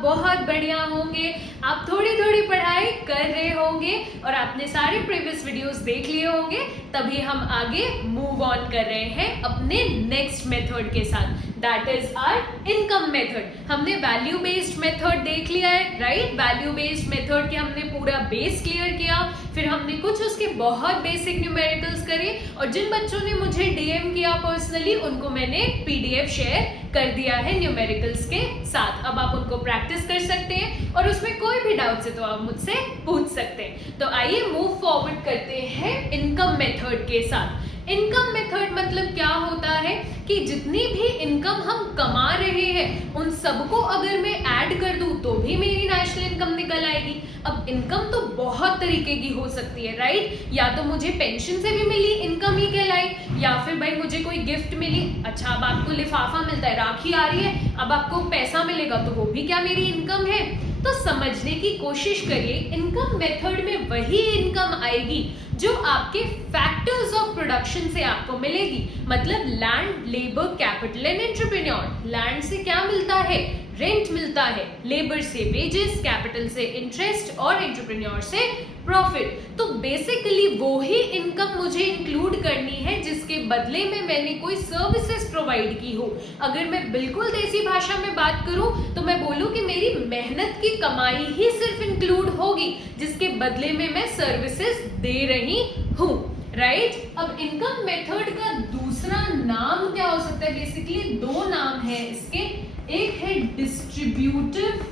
बहुत बढ़िया होंगे। आप थोड़ी थोड़ी पढ़ाई कर रहे होंगे और आपने सारे प्रीवियस वीडियोस देख लिए होंगे, तभी हम आगे मूव ऑन कर रहे हैं अपने नेक्स्ट मेथड के साथ, that is our income method. हमने वैल्यू बेस्ड मेथड देख लिया है, राइट। वैल्यू बेस्ड मेथड के हमने पूरा बेस क्लियर किया, फिर हमने कुछ उसके बहुत बेसिक न्यूमेरिकल्स करे और जिन बच्चों ने मुझे डीएम किया पर्सनली उनको मैंने पीडीएफ शेयर कर दिया है न्यूमेरिकल्स के साथ। अब आप उनको प्रैक्टिस कर सकते हैं और उसमें कोई भी डाउट है तो आप मुझसे पूछ सकते हैं। तो आइए मूव फॉरवर्ड करते हैं इनकम मेथड के साथ। इनकम मेथड मतलब क्या होता है कि जितनी भी इनकम हम कमा रहे हैं उन सबको अगर मैं ऐड कर दूं तो भी मेरी नेशनल इनकम निकल आएगी। अब इनकम तो बहुत तरीके की हो सकती है, राइट। या तो मुझे पेंशन से भी मिली इनकम ही कहलाई, या फिर भाई मुझे कोई गिफ्ट मिली। अच्छा, अब आपको लिफाफा मिलता है, राखी आ रही है, अब आपको पैसा मिलेगा तो वो भी क्या मेरी इनकम है। तो समझने की कोशिश करिए, इनकम मेथड में वही इनकम आएगी जो आपके फैक्टर्स ऑफ प्रोडक्शन से आपको मिलेगी। मतलब land, labour, capital and entrepreneur. Land से क्या मिलता है? रेंट मिलता है। लेबर से वेजेस, कैपिटल से इंटरेस्ट और एंटरप्रेन्योर से प्रॉफिट। तो बेसिकली वो ही इनकम मुझे इंक्लूड करनी है जिसके बदले में मैंने कोई सर्विसेज प्रोवाइड की हो। अगर मैं बिल्कुल देसी भाषा में बात करूं तो मैं बोलूं कि मेरी मेहनत की कमाई ही सिर्फ इंक्लूड होगी जिसके बदले में मैं सर्विसेज दे रही हूं, राइट। अब इनकम मेथड का दूसरा नाम क्या हो सकता है? बेसिकली दो नाम है इसके। एक है डिस्ट्रीब्यूटिव,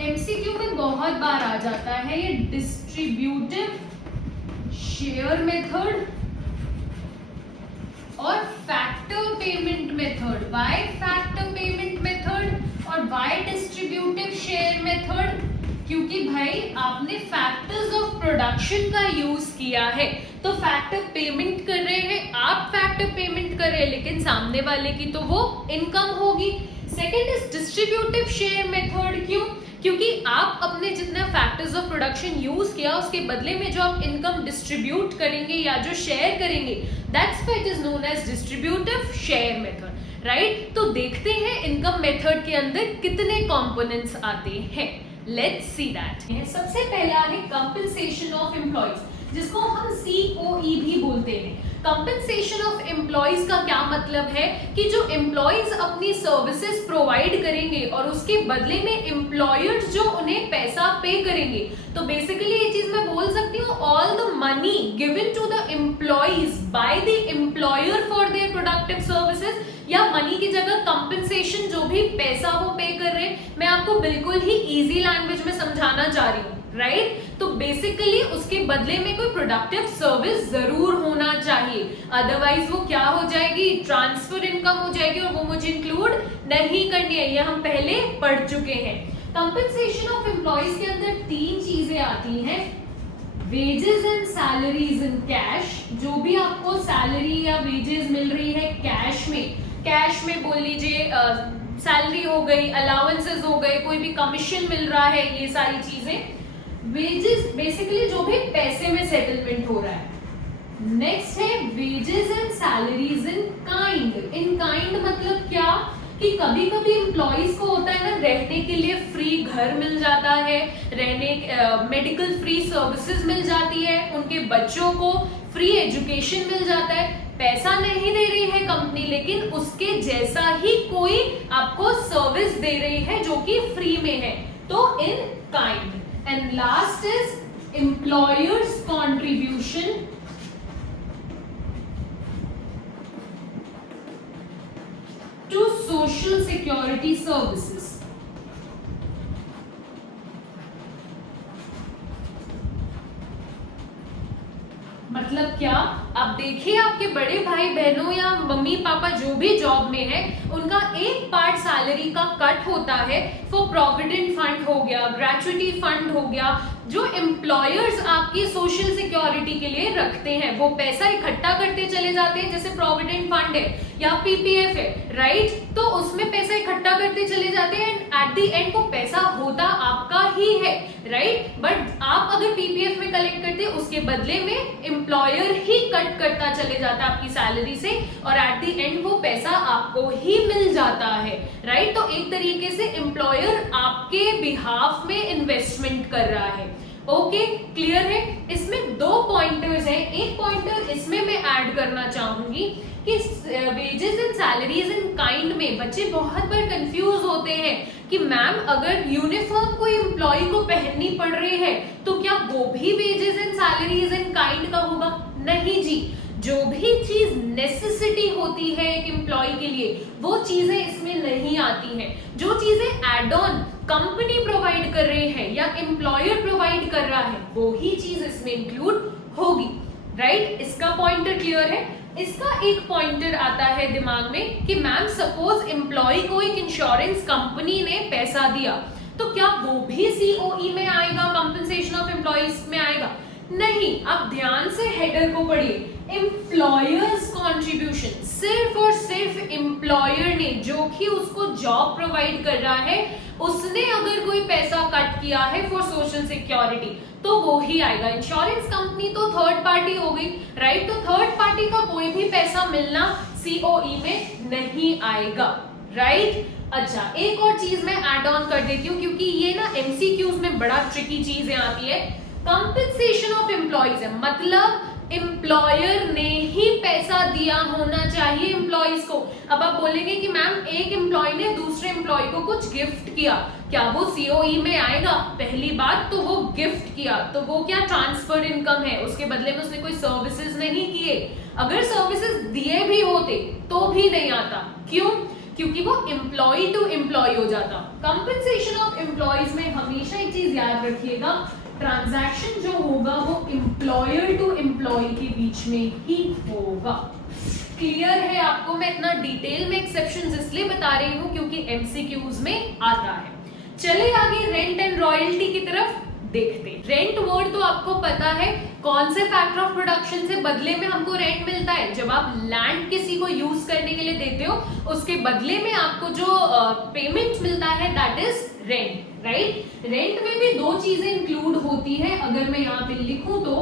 एमसीक्यू में बहुत बार आ जाता है ये, डिस्ट्रीब्यूटिव शेयर मेथड और factor payment method. Why factor payment method और वाई डिस्ट्रीब्यूटिव शेयर मेथड? क्योंकि भाई आपने फैक्टर्स ऑफ प्रोडक्शन का यूज किया है, तो फैक्टर पेमेंट कर रहे हैं, आप फैक्टर पेमेंट कर रहे हैं, लेकिन सामने वाले की तो वो इनकम होगी। Second is distributive share method. क्यों? क्योंकि आप अपने जितना फैक्टर्स ऑफ प्रोडक्शन यूज किया उसके बदले में जो आप इनकम डिस्ट्रीब्यूट करेंगे या जो शेयर करेंगे, that's why it is known as distributive share method, right. तो देखते हैं इनकम मेथड के अंदर कितने कंपोनेंट्स आते हैं। Let's see that. सबसे पहला है कंपनसेशन ऑफ एम्प्लॉइज, जिसको हम COE भी बोलते हैं। कंपनसेशन ऑफ एम्प्लॉइज का क्या मतलब है कि जो एम्प्लॉइज अपनी सर्विसेज प्रोवाइड करेंगे और उसके बदले में एम्प्लॉयर्स जो उन्हें पैसा पे करेंगे। तो बेसिकली ये चीज मैं बोल सकती हूँ, all the money given to the employees by the employer for their productive services, या मनी की जगह कंपनसेशन जो भी पैसा वो पे कर रहे हैं, मैं आपको बिल्कुल ही इजी लैंग्वेज में समझाना चाह रही हूँ, राइट। तो बेसिकली उसके बदले में कोई प्रोडक्टिव सर्विस जरूर होना चाहिए, अदरवाइज वो क्या हो जाएगी, ट्रांसफर इनकम हो जाएगी और वो मुझे इंक्लूड नहीं करनी है, ये हम पहले पढ़ चुके हैं। कंपनसेशन ऑफ एम्प्लॉइज के अंदर तीन चीजें आती हैं, wages and salaries in cash. जो भी आपको सैलरी या वेजेस मिल रही है कैश में बोल लीजिए, सैलरी हो गई, अलाउंसेस हो गए, कोई भी कमीशन मिल रहा है, ये सारी चीजें। वेजेस बेसिकली जो भी पैसे में सेटलमेंट हो रहा है। नेक्स्ट है wages and salaries in kind. In kind मतलब क्या कि कभी कभी एम्प्लॉइज को होता है ना, रहने के लिए फ्री घर मिल जाता है, मेडिकल फ्री सर्विसेज मिल जाती है, उनके बच्चों को फ्री एजुकेशन मिल जाता है। पैसा नहीं दे रही है कंपनी, लेकिन उसके जैसा ही कोई आपको सर्विस दे रही है जो कि फ्री में है, तो in kind. And last is employers contribution to social security services. मतलब क्या? आप देखिए, आपके बड़े भाई बहनों या मम्मी पापा जो भी जॉब में है, उनका एक पार्ट सैलरी का कट होता है फॉर प्रोविडेंट फंड हो गया, ग्रेचुइटी फंड हो गया, जो एम्प्लॉयर्स आपकी सोशल सिक्योरिटी के लिए रखते हैं। वो पैसा इकट्ठा करते चले जाते हैं, जैसे प्रोविडेंट फंड है या PPF है, राइट। तो उसमें पैसा इकट्ठा इकट्ठा करते चले जाते हैं, एट द एंड वो पैसा होता आपका ही है, राइट। बट आप अगर पीपीएफ में कलेक्ट करते उसके बदले में एम्प्लॉयर ही कट करता चले जाता आपकी सैलरी से, और एट द एंड वो पैसा आपको ही मिल जाता है, राइट। तो एक तरीके से एम्प्लॉयर आपके बिहाफ में इन्वेस्टमेंट कर रहा है। ओके, क्लियर है। इसमें दो पॉइंटर्स हैं। एक पॉइंटर इसमें मैं ऐड करना चाहूंगी कि wages and salaries in kind में बच्चे बहुत बार कंफ्यूज होते हैं कि मैम अगर यूनिफॉर्म कोई एम्प्लॉय को पहननी पड़ रही है तो क्या वो भी wages and salaries in kind का होगा? नहीं जी, जो भी चीज नेसेसिटी होती है एक एम्प्लॉय के लिए वो चीजें इसमें नहीं आती हैं। जो चीजें एड ऑन कंपनी प्रोवाइड कर रही है या एम्प्लॉयर प्रोवाइड कर रहा है वो ही चीज इसमें इंक्लूड होगी, राइट। इसका पॉइंटर क्लियर है। इसका एक पॉइंटर आता है दिमाग में कि मैम सपोज एम्प्लॉय को एक इंश्योरेंस कंपनी ने पैसा दिया तो क्या वो भी सीओई में आएगा, कंपनसेशन ऑफ एम्प्लॉइज में आएगा? नहीं। आप ध्यान से हेडर को पढ़िए। एम्प्लॉयर्स कॉन्ट्रीब्यूशन, सिर्फ और सिर्फ एम्प्लॉयर ने जो कि उसको जॉब प्रोवाइड कर रहा है उसने अगर कोई पैसा कट किया है फॉर सोशल सिक्योरिटी तो वो ही आएगा। इंश्योरेंस कंपनी तो थर्ड पार्टी हो गई, राइट। तो थर्ड पार्टी का कोई भी पैसा मिलना सीओई में नहीं आएगा, राइट। अच्छा, एक और चीज मैं ऐड ऑन कर देती हूँ क्योंकि ये ना एमसीक्यूज में बड़ा ट्रिकी चीजें आती है। कंपनसेशन ऑफ एम्प्लॉइज है, मतलब एम्प्लॉयर ने ही पैसा दिया होना चाहिए एम्प्लॉइज को। अब आप बोलेंगे कि मैम एक एम्प्लॉय ने दूसरे एम्प्लॉय को कुछ गिफ्ट किया, क्या वो सीओई में आएगा? पहली बात तो वो गिफ्ट किया तो वो क्या ट्रांसफर इनकम है, उसके बदले में उसने कोई सर्विसेज नहीं किए। अगर सर्विसेज दिए भी होते तो भी नहीं आता। क्यों? क्योंकि वो एम्प्लॉय टू एम्प्लॉय हो जाता। कंपनसेशन ऑफ एम्प्लॉइज में हमेशा एक चीज याद रखिएगा, ट्रांजैक्शन जो होगा वो एम्प्लॉयर टू एम्प्लॉय के बीच में ही होगा। क्लियर है आपको? मैं इतना डिटेल में एक्सेप्शंस इसलिए बता रही हूं क्योंकि एमसीक्यूज में आता है। चले आगे रेंट एंड रॉयल्टी की तरफ देखते। रेंट वर्ड तो आपको पता है कौन से फैक्टर ऑफ प्रोडक्शन से बदले में हमको रेंट मिलता है। जब आप लैंड किसी को यूज करने के लिए देते हो उसके बदले में आपको जो पेमेंट मिलता है that is rent, right. Rent में भी दो चीजें इंक्लूड होती है, अगर मैं यहाँ पे लिखूं तो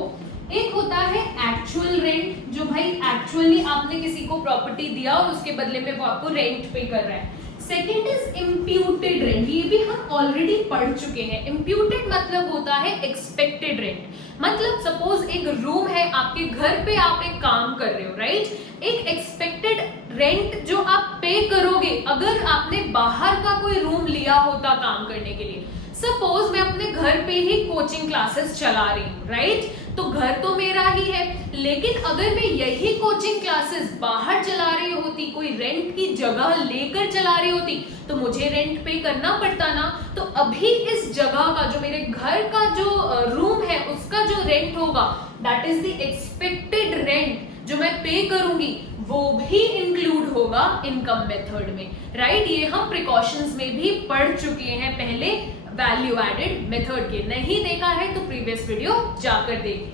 एक होता है एक्चुअल रेंट, जो भाई एक्चुअली आपने किसी को प्रॉपर्टी दिया और उसके बदले में वो आपको रेंट पे कर रहा है। सेकेंड इज इम्प्यूटेड रेंट, ये भी हम ऑलरेडी पढ़ चुके हैं। इम्प्यूटेड मतलब होता है एक्सपेक्टेड रेंट, मतलब सपोज एक रूम है आपके घर पे, आप एक काम कर रहे हो, राइट। एक एक्सपेक्टेड रेंट जो आप पे करोगे अगर आपने बाहर का कोई रूम लिया होता काम करने के लिए। सपोज मैं अपने घर पे ही कोचिंग क्लासेस चला रही हूँ, राइट। तो घर तो मेरा ही है, लेकिन अगर मैं यही कोचिंग क्लासेस बाहर चला रही होती, कोई रेंट की जगह लेकर चला रही होती तो मुझे रेंट पे करना पड़ता ना। तो अभी इस जगह का जो मेरे घर का जो रूम है उसका जो रेंट होगा that is the expected rent जो मैं पे करूंगी, वो भी इंक्लूड होगा इनकम मेथड में, राइट। ये हम प्रिकॉशंस में भी पढ़ चुके हैं पहले वैल्यू एडेड मेथड के। नहीं देखा है तो प्रीवियस वीडियो जाकर देखिए।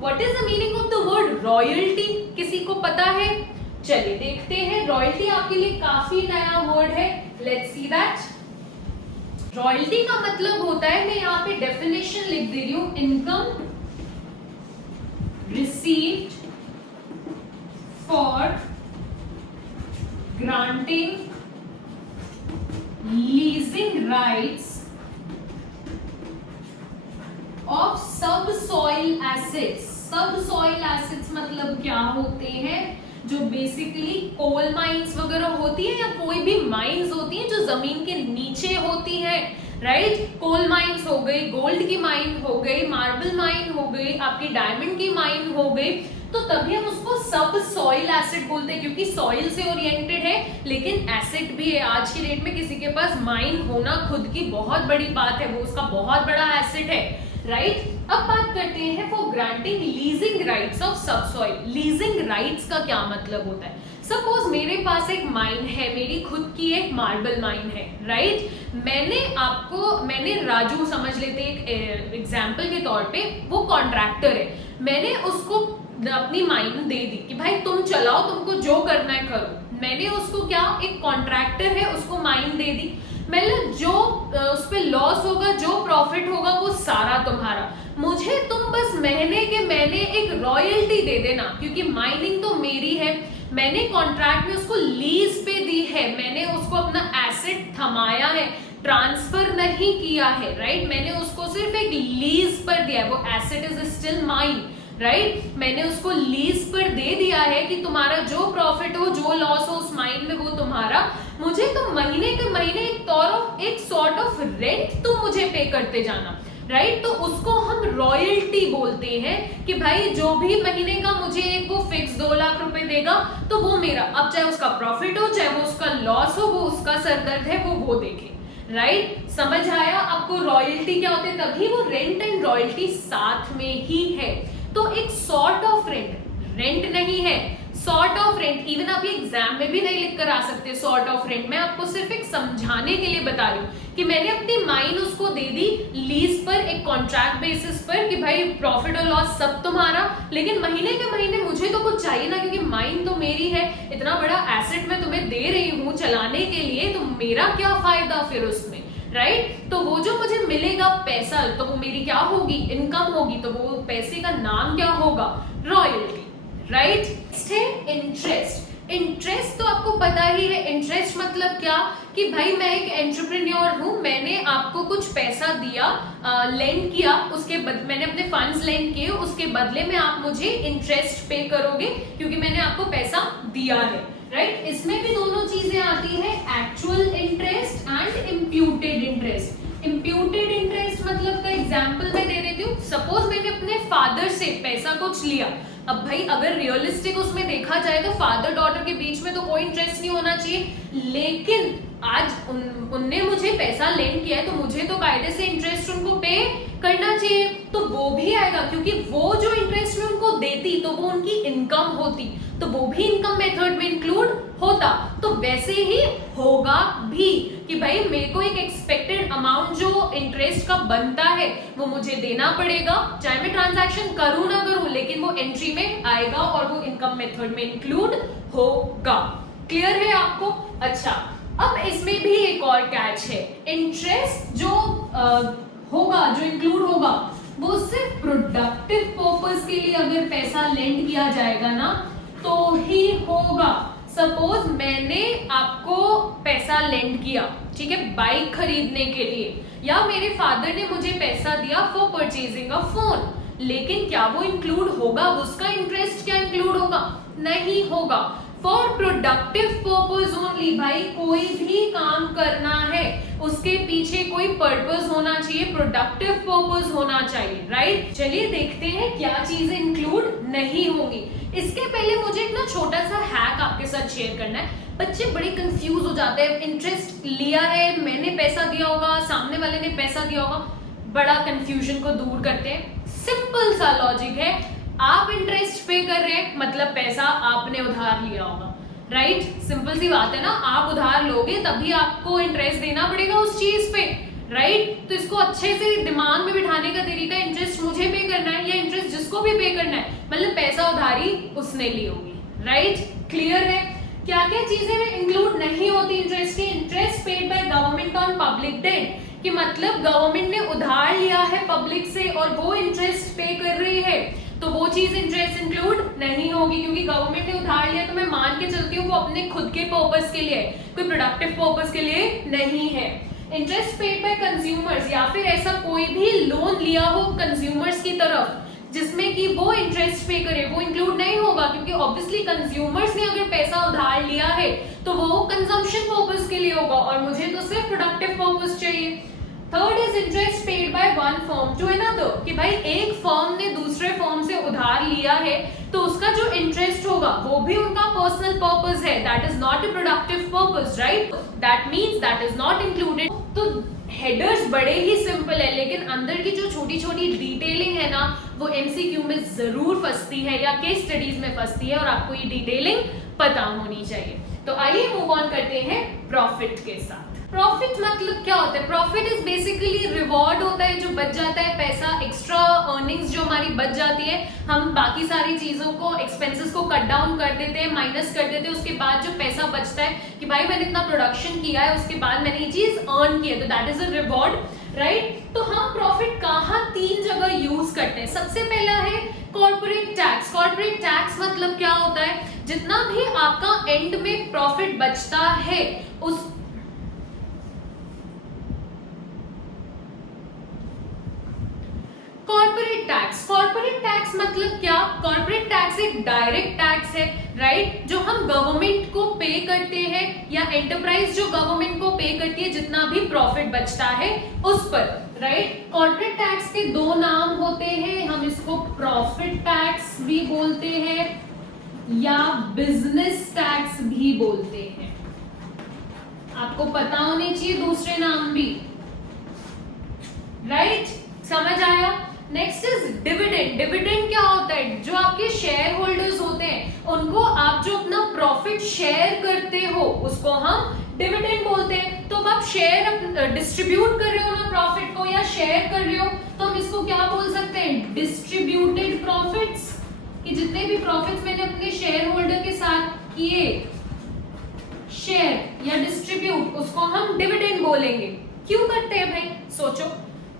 What is the meaning of the word royalty? किसी को पता है? चलिए देखते हैं। रॉयल्टी आपके लिए काफी नया वर्ड है, लेट्स सी दैट। रॉयल्टी का मतलब होता है, मैं यहाँ पे डेफिनेशन लिख दे रही हूं, income received for granting leasing rights of sub soil assets. Sub soil assets मतलब क्या होते हैं? जो बेसिकली कोल माइंस वगैरह होती है या कोई भी माइंस होती है जो जमीन के नीचे होती है, राइट। कोल माइंस हो गई, गोल्ड की माइन हो गई, मार्बल माइन हो गई, आपकी डायमंड की माइन हो गई, तो तभी हम उसको सब सॉइल एसेट बोलते हैं क्योंकि सॉइल से ओरिएंटेड है लेकिन एसेट भी है। आज की डेट में किसी के पास माइन होना खुद की बहुत बड़ी बात है, वो उसका बहुत बड़ा एसेट है, राइट। अब बात करते हैं for granting leasing rights of sub soil. Leasing rights का क्या मतलब होता है? सपोज मेरे पास एक माइन है, मेरी खुद की एक मार्बल माइन है, राइट। मैंने राजू समझ लेते एक एग्जाम्पल के तौर पे, वो कॉन्ट्रैक्टर है, मैंने उसको अपनी माइन दे दी कि भाई तुम चलाओ, तुमको जो करना है करो, मैंने उसको क्या, एक कॉन्ट्रैक्टर है उसको माइन दे दी, मतलब जो उस पे लॉस होगा, जो प्रॉफिट होगा वो सारा तुम्हारा। मुझे तुम बस महीने के महीने एक रॉयल्टी दे देना, क्योंकि माइनिंग तो मेरी है, मैंने कॉन्ट्रैक्ट में उसको लीज पे दी है, मैंने उसको अपना एसेट थमाया है, ट्रांसफर नहीं किया है, राइट। मैंने उसको सिर्फ एक लीज पर दिया है, वो asset is still mine, right. मैंने उसको लीज पर दे दिया है कि तुम्हारा जो प्रॉफिट हो, जो लॉस हो उस माइन में वो तुम्हारा। मुझे तो महीने के महीने एक सॉर्ट ऑफ रेंट तो मुझे पे करते जाना, राइट। तो उसको हम रॉयल्टी बोलते हैं कि भाई जो भी महीने का मुझे एक वो फिक्स 2 लाख रुपए देगा तो वो मेरा, अब चाहे उसका प्रॉफिट हो चाहे वो उसका लॉस हो, वो उसका सरदर्द है, वो देखे, राइट। समझ आया आपको रॉयल्टी क्या होती है? तभी वो रेंट एंड रॉयल्टी साथ में ही है। तो एक सॉर्ट ऑफ रेंट नहीं है, सॉर्ट ऑफ रेंट। इवन आप ये एग्जाम में भी नहीं लिख कर आ सकते सॉर्ट ऑफ रेंट, मैं आपको सिर्फ एक समझाने के लिए बता रही हूँ कि मैंने अपनी माइन उसको दे दी लीज पर, एक कॉन्ट्रैक्ट बेसिस पर कि भाई प्रॉफिट और लॉस सब तुम्हारा, लेकिन महीने के महीने मुझे तो कुछ चाहिए ना, क्योंकि माइन तो मेरी है, इतना बड़ा एसेट मैं तुम्हें दे रही हूँ चलाने के लिए, तो मेरा क्या फायदा फिर उसमें, राइट। तो वो जो मुझे मिलेगा पैसा, तो वो मेरी क्या होगी, इनकम होगी, तो वो पैसे का नाम क्या होगा, रॉयल्टी, राइट। इंटरेस्ट, इंटरेस्ट तो आपको पता ही है। इंटरेस्ट मतलब क्या कि भाई मैं एक एंटरप्रेन्योर हूं, मैंने आपको कुछ पैसा दिया, लेंड किया, उसके मैंने अपने फंड्स लेंड किए, उसके बदले में आप मुझे इंटरेस्ट पे करोगे क्योंकि मैंने आपको पैसा दिया है, राइट। इसमें भी दोनों चीजें आती है, actual interest and imputed interest. Imputed interest मतलब का एग्जांपल मैं दे देती हूँ। सपोज मैंने अपने फादर से पैसा कुछ लिया, अब भाई अगर रियलिस्टिक उसमें देखा जाए तो फादर डॉटर के बीच में तो कोई इंटरेस्ट नहीं होना चाहिए, लेकिन आज उनने मुझे पैसा लेंड किया है तो मुझे तो कायदे से इंटरेस्ट उनको पे करना चाहिए, तो वो भी आएगा, क्योंकि वो जो इंटरेस्ट में उनको देती तो वो उनकी इनकम होती, तो वो भी इनकम मेथड में इंक्लूड होता। तो वैसे ही होगा भी कि भाई मेरे को एक एक्सपेक्टेड अमाउंट जो इंटरेस्ट का बनता है वो मुझे देना पड़ेगा, चाहे मैं ट्रांजैक्शन करूं ना करूं, लेकिन वो एंट्री में आएगा और वो इनकम मेथड में इंक्लूड होगा। क्लियर है आपको? अच्छा, अब इसमें भी एक और कैच है, इंटरेस्ट जो होगा, जो इंक्लूड होगा, वो सिर्फ प्रोडक्टिव पर्पस के लिए अगर पैसा लेंड किया जाएगा ना तो ही होगा। सपोज मैंने आपको पैसा लेंड किया, ठीक है, बाइक खरीदने के लिए, या मेरे फादर ने मुझे पैसा दिया फॉर परचेजिंग अ फोन, लेकिन क्या वो इंक्लूड होगा, उसका इंटरेस्ट क्या इंक्लूड होगा? नहीं होगा। फॉर प्रोडक्टिव पर्पस ओनली, भाई कोई भी काम करना है उसके पीछे कोई पर्पस होना चाहिए, प्रोडक्टिव पर्पस होना चाहिए, राइट। चलिए देखते हैं क्या चीजें इंक्लूड नहीं होंगी। इसके पहले मुझे एक ना छोटा सा हैक आपके साथ शेयर करना है। बच्चे बड़े कंफ्यूज हो जाते हैं, इंटरेस्ट लिया है, मैंने पैसा दिया होगा, सामने वाले ने पैसा दिया होगा, बड़ा कंफ्यूजन को दूर करते हैं। सिंपल सा लॉजिक है, आप इंटरेस्ट पे कर रहे हैं मतलब पैसा आपने उधार लिया होगा, राइट। सिंपल सी बात है ना, आप उधार लोगे तभी आपको इंटरेस्ट देना पड़ेगा उस चीज पे, राइट। तो इसको अच्छे से दिमाग में बिठाने का तरीका, इंटरेस्ट मुझे पे करना है या इंटरेस्ट जिसको भी पे करना है, मतलब पैसा उधारी उसने ली होगी, राइट। क्लियर है? क्या क्या चीजें इंक्लूड नहीं होती इंटरेस्ट की? Interest paid by government on public debt, कि मतलब गवर्नमेंट ने उधार लिया है पब्लिक से और वो इंटरेस्ट पे कर रही है, तो वो चीज इंटरेस्ट इंक्लूड नहीं होगी, क्योंकि गवर्नमेंट ने उधार लिया तो मैं मान के चलती हूँ वो अपने खुद के पर्पस के लिए, कोई प्रोडक्टिव पर्पस के लिए नहीं है। इंटरेस्ट पेड बाय कंज्यूमर्स, या फिर ऐसा कोई भी लोन लिया हो कंज्यूमर्स की तरफ जिसमें कि वो इंटरेस्ट पे करे, वो इंक्लूड नहीं होगा, क्योंकि ऑब्वियसली कंज्यूमर्स ने अगर पैसा उधार लिया है तो वो कंजम्पशन पर्पस के लिए होगा और मुझे तो सिर्फ प्रोडक्टिव पर्पस चाहिए। Third is interest paid by one firm to another, कि भाई एक फर्म ने दूसरे फर्म से उधार लिया है तो उसका जो इंटरेस्ट होगा वो भी उनका पर्सनल पर्पस है, that is not a productive purpose, right. That means that is not included. तो हेडर्स बड़े ही सिंपल है, लेकिन अंदर की जो छोटी छोटी डिटेलिंग है ना वो एमसीक्यू में जरूर फंसती है या केस स्टडीज में फंसती है, और आपको ये डिटेलिंग पता होनी चाहिए। तो आइए मूव ऑन करते हैं प्रॉफिट के साथ। प्रॉफिट मतलब क्या होता है? प्रॉफिट इज बेसिकली रिवॉर्ड होता है जो बच जाता है, पैसा, एक्स्ट्रा अर्निंग्स जो हमारी बच जाती है, हम बाकी सारी चीजों को, एक्सपेंसेस को कट डाउन कर देते हैं, माइनस कर देते हैं, उसके बाद जो पैसा बचता है कि भाई मैंने इतना प्रोडक्शन किया है, उसके बाद मैंने ये चीज अर्न की है, तो that is a reward, right. तो हम प्रॉफिट कहाँ 3 जगह यूज करते हैं। सबसे पहला है कॉर्पोरेट टैक्स। कॉर्पोरेट टैक्स मतलब क्या होता है? जितना भी आपका एंड में प्रॉफिट बचता है उस कॉर्पोरेट टैक्स मतलब क्या? कॉर्पोरेट टैक्स एक डायरेक्ट टैक्स है, राइट, जो हम गवर्नमेंट को पे करते हैं या एंटरप्राइज जो गवर्नमेंट को पे करती है जितना भी प्रॉफिट बचता है उस पर, राइट। कॉर्पोरेट टैक्स के 2 नाम होते हैं, हम इसको प्रॉफिट टैक्स भी बोलते हैं या बिजनेस टैक्स भी बोलते हैं। आपको पता होने चाहिए दूसरे नाम भी, राइट, समझ आया। Next is dividend. डिविडेंड क्या होता है? जो आपके शेयर होल्डर्स होते हैं उनको आप जो अपना प्रॉफिट शेयर करते हो उसको हम डिविडेंड बोलते हैं। तो अब आप शेयर डिस्ट्रीब्यूट कर रहे हो ना प्रॉफिट को, या शेयर कर रहे हो, तो हम इसको क्या बोल सकते हैं? डिस्ट्रीब्यूटेड प्रॉफिट्स, कि जितने भी प्रॉफिट्स मैंने अपने शेयर होल्डर के साथ किए, शेयर या डिस्ट्रीब्यूट, उसको हम डिविडेंड बोलेंगे। क्यों करते हैं भाई? सोचो,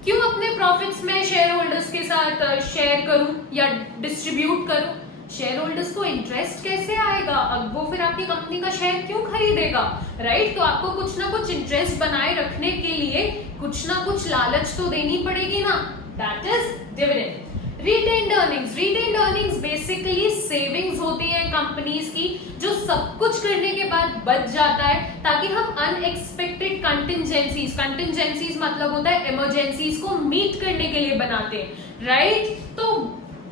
क्यों अपने प्रॉफिट्स में शेयर होल्डर्स के साथ शेयर करूं या डिस्ट्रीब्यूट करूं? शेयर होल्डर्स को इंटरेस्ट कैसे आएगा? अब वो फिर आपकी कंपनी का शेयर क्यों खरीदेगा, राइट। तो आपको कुछ ना कुछ इंटरेस्ट बनाए रखने के लिए कुछ ना कुछ लालच तो देनी पड़ेगी ना, that is dividend. Retained earnings. Retained earnings basically savings होती है कंपनीज की, जो सब कुछ करने के बाद बच जाता है ताकि हम अनएक्सपेक्टेड कंटिंजेंसीज मतलब होता है इमरजेंसीज को मीट करने के लिए बनाते हैं, राइट। तो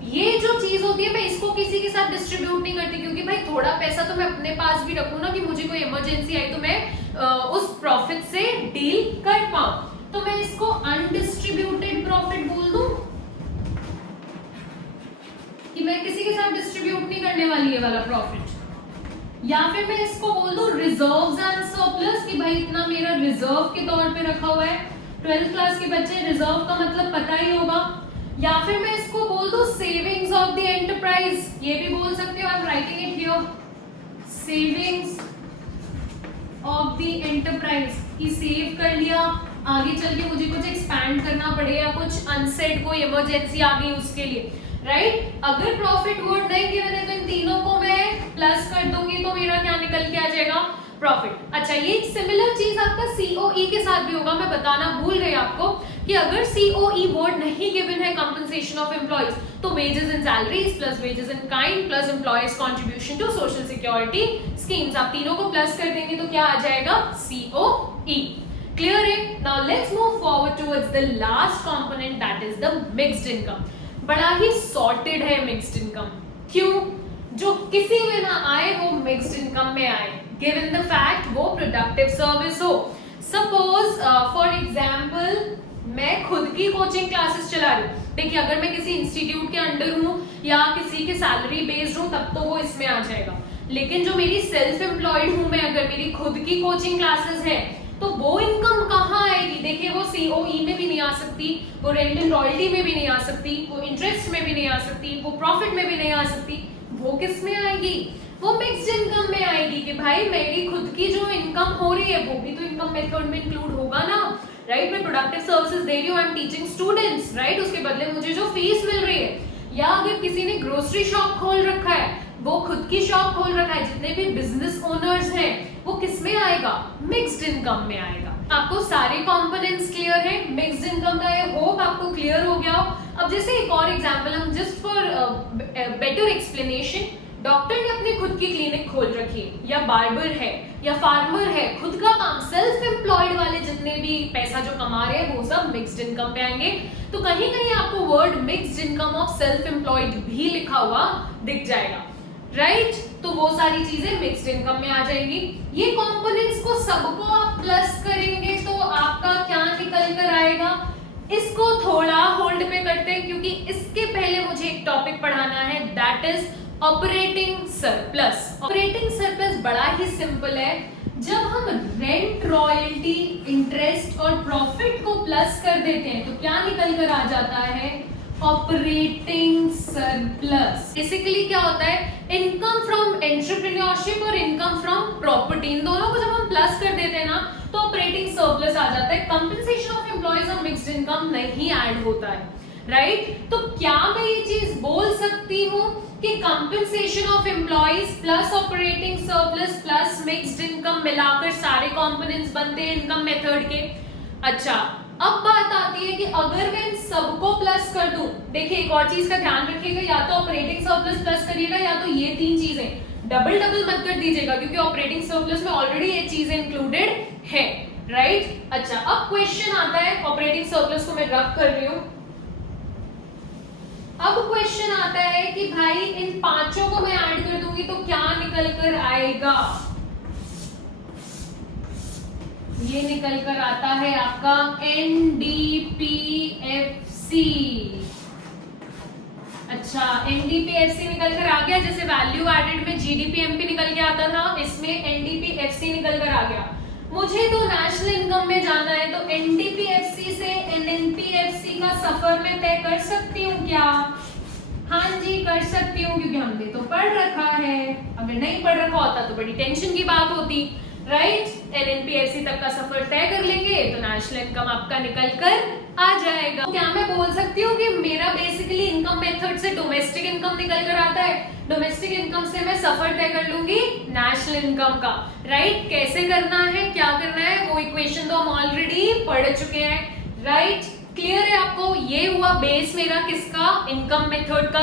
ये जो चीज होती है मैं इसको किसी के साथ डिस्ट्रीब्यूट नहीं करती, क्योंकि भाई थोड़ा पैसा तो मैं अपने पास भी रखूं ना, कि मुझे कोई इमरजेंसी आई तो मैं उस प्रॉफिट से डील कर पाऊं। तो मैं इसको अनडिस्ट्रीब्यूटेड प्रॉफिट बोल दूं कि मैं किसी के साथ डिस्ट्रीब्यूट नहीं करने वाली है वाला प्रॉफिट, या फिर मैं इसको बोल दूं रिजर्व्स एंड सरप्लस, कि भाई इतना मेरा रिजर्व के तौर पे रखा हुआ है। 12th क्लास के बच्चे रिजर्व का मतलब पता ही होगा। या फिर मैं इसको बोल दूं सेविंग्स ऑफ द एंटरप्राइज, ये भी बोल सकते हो, I am writing it here, savings of the enterprise, कि सेव कर लिया, आगे चल के मुझे कुछ एक्सपैंड करना पड़े या कुछ अनसेड कोई इमरजेंसी आ गई उसके लिए, राइट। अगर प्रॉफिट वर्ड नहीं गिवन है तो इन तीनों को मैं प्लस कर दूंगी तो मेरा क्या निकल के आ जाएगा? प्रॉफिट। अच्छा, ये सिमिलर चीज आपका सीओई के साथ भी होगा, मैं बताना भूल गई आपको कि अगर सीओई वर्ड नहीं गिवन है कंपनसेशन ऑफ एम्प्लॉइज, तो wages and salaries plus wages in kind plus employees contribution to social security schemes, आप तीनों को प्लस कर देंगे तो क्या आ जाएगा? सीओई। क्लियर है? Now let's move forward towards the last component, that is the mixed income. बड़ा ही सॉर्टेड है मिक्स्ड इनकम। क्यों? जो किसी में ना आए वो मिक्स्ड इनकम में आए, गिवन द फैक्ट वो प्रोडक्टिव सर्विस हो। सपोज फॉर एग्जांपल मैं खुद की कोचिंग क्लासेस चला रही हूँ। देखिए, अगर मैं किसी इंस्टीट्यूट के अंडर हूँ या किसी के सैलरी बेस्ड हूँ तब तो वो इसमें आ जाएगा, लेकिन जो मेरी सेल्फ एम्प्लॉयड हूँ मैं, अगर मेरी खुद की कोचिंग क्लासेस है तो वो इनकम कहाँ आएगी? देखिए, वो सीओई में भी नहीं आ सकती, वो रेंट एंड रॉयल्टी में भी नहीं आ सकती, वो इंटरेस्ट में भी नहीं आ सकती, वो प्रॉफिट में भी नहीं आ सकती। वो किस में आएगी? वो मिक्स्ड इनकम में आएगी कि भाई मेरी खुद की जो इनकम हो रही है वो भी तो इनकम मेथड में इंक्लूड होगा ना, राइट। मैं प्रोडक्टिव सर्विसेज दे रही हूँ, I am teaching students, right, उसके बदले मुझे जो फीस मिल रही है। या अगर किसी ने ग्रोसरी शॉप खोल रखा है, वो खुद की शॉप खोल रखा है, जितने भी बिजनेस ओनर्स हैं वो किस में आएगा? मिक्स्ड इनकम में आएगा। आपको सारे कंपोनेंट्स क्लियर है मिक्स्ड इनकम का? आई होप आपको क्लियर हो गया हो। अब जैसे एक और एग्जांपल, हम just for better explanation, doctor ने अपनी खुद की क्लिनिक खोल रखी है, या बार्बर है, या फार्मर है, खुद का काम, सेल्फ एम्प्लॉयड वाले जितने भी पैसा जो कमा रहे हैं वो सब मिक्स्ड इनकम पे आएंगे। तो कहीं कहीं आपको word mixed income of self employed भी लिखा हुआ दिख जाएगा, राइट। तो वो सारी चीजें मिक्स्ड इनकम में आ जाएंगी। ये कंपोनेंट्स को सबको आप प्लस करेंगे तो आपका क्या निकल कर आएगा? इसको थोड़ा होल्ड पे करते हैं क्योंकि इसके पहले मुझे एक टॉपिक पढ़ाना है, that is operating surplus. Operating surplus बड़ा ही सिंपल है। जब हम रेंट, रॉयल्टी, इंटरेस्ट और प्रॉफिट को प्लस कर देते हैं तो क्या निकल कर आ जाता है? Operating surplus. बेसिकली क्या होता है? इनकम फ्रॉम एंटरप्रेन्योरशिप और इनकम फ्रॉम प्रॉपर्टी, इन दोनों को जब हम प्लस कर देते हैं ना तो ऑपरेटिंग सरप्लस आ जाता है। कंपनसेशन ऑफ एम्प्लॉयज और मिक्स्ड इनकम नहीं ऐड होता है, राइट? तो क्या मैं ये चीज बोल सकती हूँ कि compensation of employees plus operating surplus plus mixed income मिलाकर सारे कंपोनेंट्स बनते हैं इनकम मेथड के? अच्छा, अब बात आती है कि अगर मैं इन सबको प्लस कर दूं, देखिए एक और चीज का ध्यान रखिएगा, या तो ऑपरेटिंग सरप्लस प्लस करिएगा या तो ये तीन चीजें डबल डबल मत कर दीजिएगा, क्योंकि ऑपरेटिंग सरप्लस में ऑलरेडी ये चीजें इंक्लूडेड है, राइट? अच्छा, अब क्वेश्चन आता है, ऑपरेटिंग सरप्लस को मैं रफ कर रही हूं। अब क्वेश्चन आता है कि भाई इन पांचों को मैं ऐड कर दूंगी तो क्या निकल कर आएगा? ये निकल कर आता है आपका एनडीपीएफसी। अच्छा, एनडीपीएफसी निकल कर आ गया। जैसे वैल्यू एडेड में जीडीपीएमपी निकल के आता था, इसमें एनडीपीएफसी निकल कर आ गया। मुझे तो नेशनल इनकम में जाना है, तो एनडीपीएफसी से एनएनपीएफसी का सफर में तय कर सकती हूँ क्या? हाँ जी, कर सकती हूँ, क्योंकि हमने तो पढ़ रखा है। अगर नहीं पढ़ रखा होता तो बड़ी टेंशन की बात होती, राइट? एनएनपीएफसी तक का सफर तय कर लेंगे तो नेशनल इनकम आपका निकल कर आ जाएगा। क्या मैं बोल सकती हूँ कि मेरा बेसिकली इनकम मेथड से डोमेस्टिक इनकम निकल कर आता है, डोमेस्टिक इनकम से मैं सफर तय कर लूंगी नेशनल इनकम का, राइट? कैसे करना है, क्या करना है, वो इक्वेशन तो हम ऑलरेडी पढ़ चुके हैं, राइट? क्लियर है आपको? ये हुआ बेस मेरा किसका? इनकम मेथड का।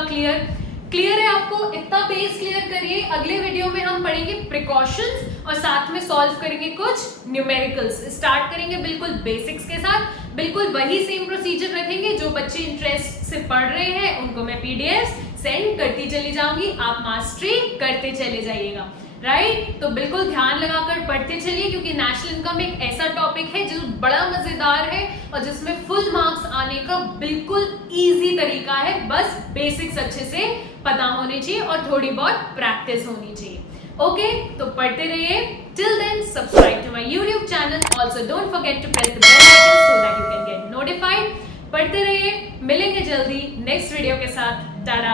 क्लियर है आपको? इतना बेस क्लियर करिए। अगले वीडियो में हम पढ़ेंगे प्रिकॉशंस और साथ में सॉल्व करेंगे कुछ न्यूमेरिकल्स। स्टार्ट करेंगे बिल्कुल बेसिक्स के साथ, बिल्कुल वही सेम प्रोसीजर रखेंगे। जो बच्चे इंटरेस्ट से पढ़ रहे हैं उनको मैं पीडीएफ सेंड करती चली जाऊंगी, आप मास्टरी करते चले जाइएगा, राइट? तो बिल्कुल ध्यान लगाकर पढ़ते चलिए, क्योंकि नेशनल इनकम एक ऐसा टॉपिक है जो बड़ा मजेदार है और जिसमें फुल मार्क्स आने का बिल्कुल इजी तरीका है। बस बेसिक्स अच्छे से पता होने चाहिए और थोड़ी बहुत प्रैक्टिस होनी चाहिए। ओके, तो पढ़ते रहिए। Till then subscribe to my YouTube channel. Also don't forget to press the bell icon so that you can get notified. पढ़ते रहिए, मिलेंगे जल्दी नेक्स्ट वीडियो के साथ। टाटा।